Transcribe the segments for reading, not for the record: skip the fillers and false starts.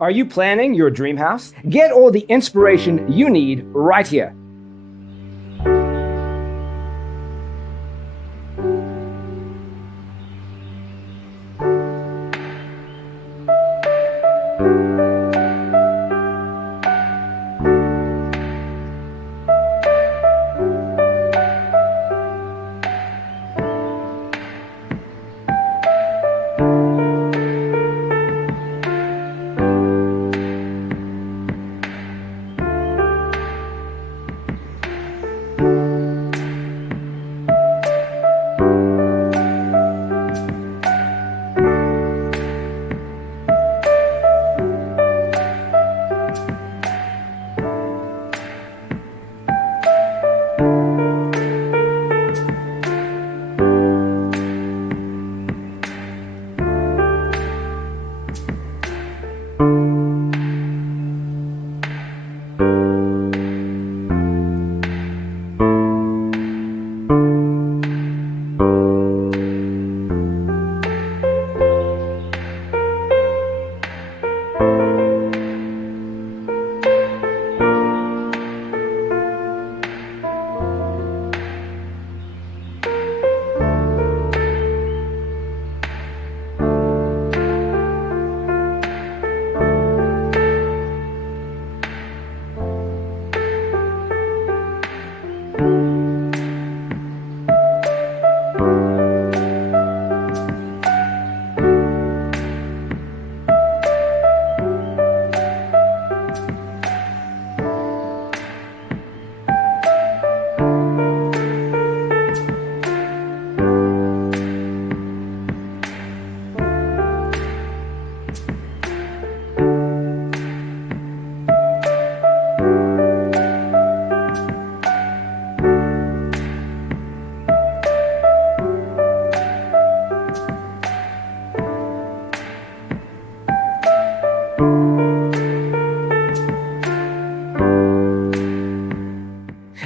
Are you planning your dream house? Get all the inspiration you need right here.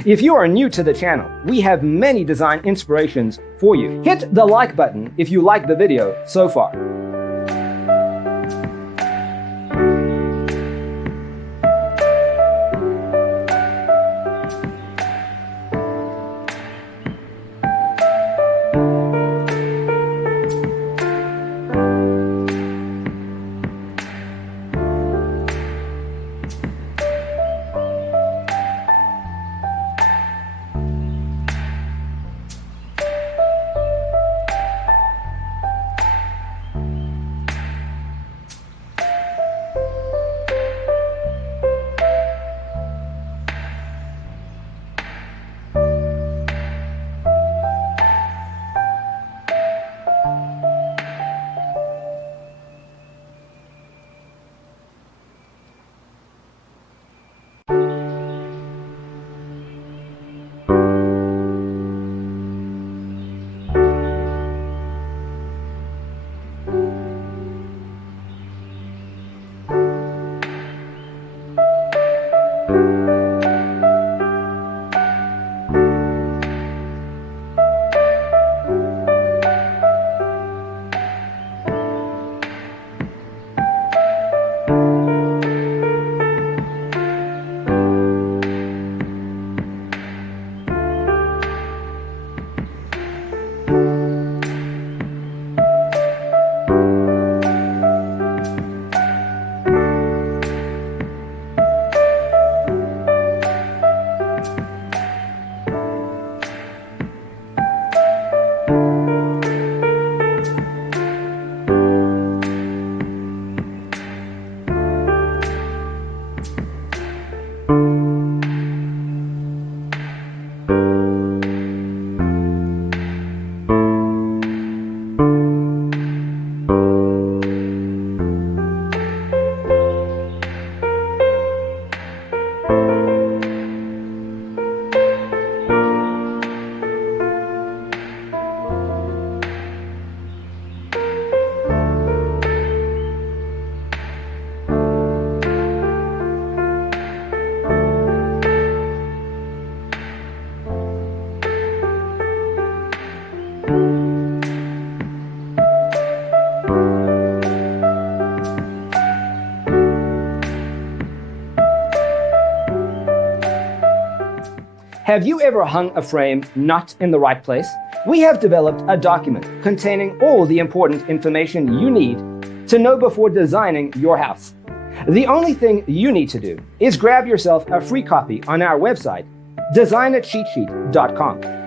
If you are new to the channel, we have many design inspirations for you. Hit the like button if you like the video so far. Have you ever hung a frame not in the right place? We have developed a document containing all the important information you need to know before designing your house. The only thing you need to do is grab yourself a free copy on our website, designitcheatsheet.com.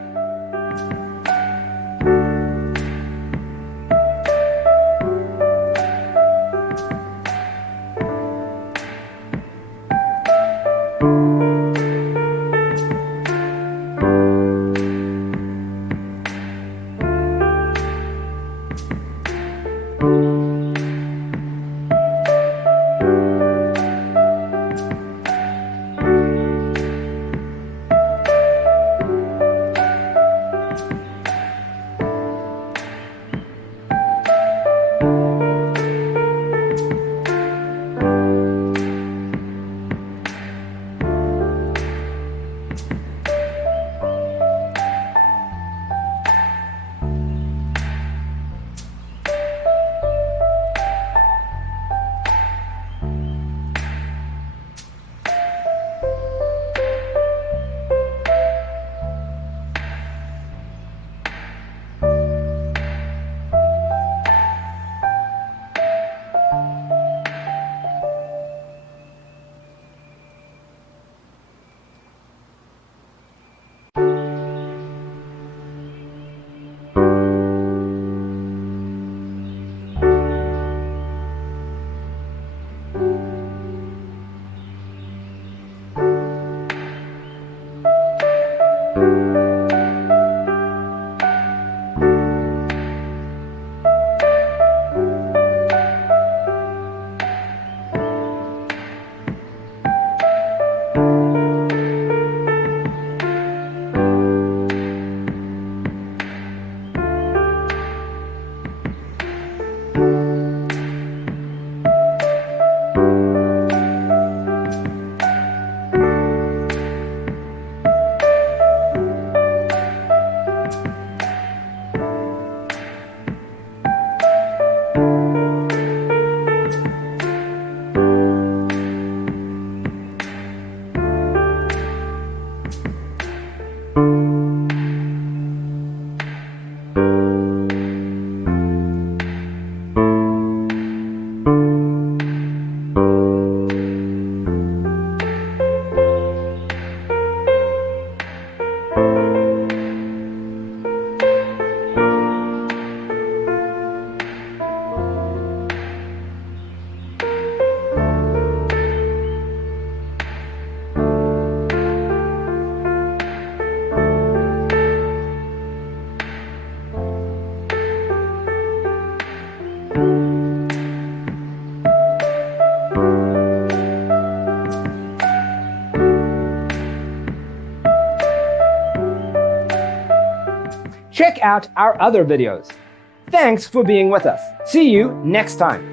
Check out our other videos. Thanks for being with us. See you next time.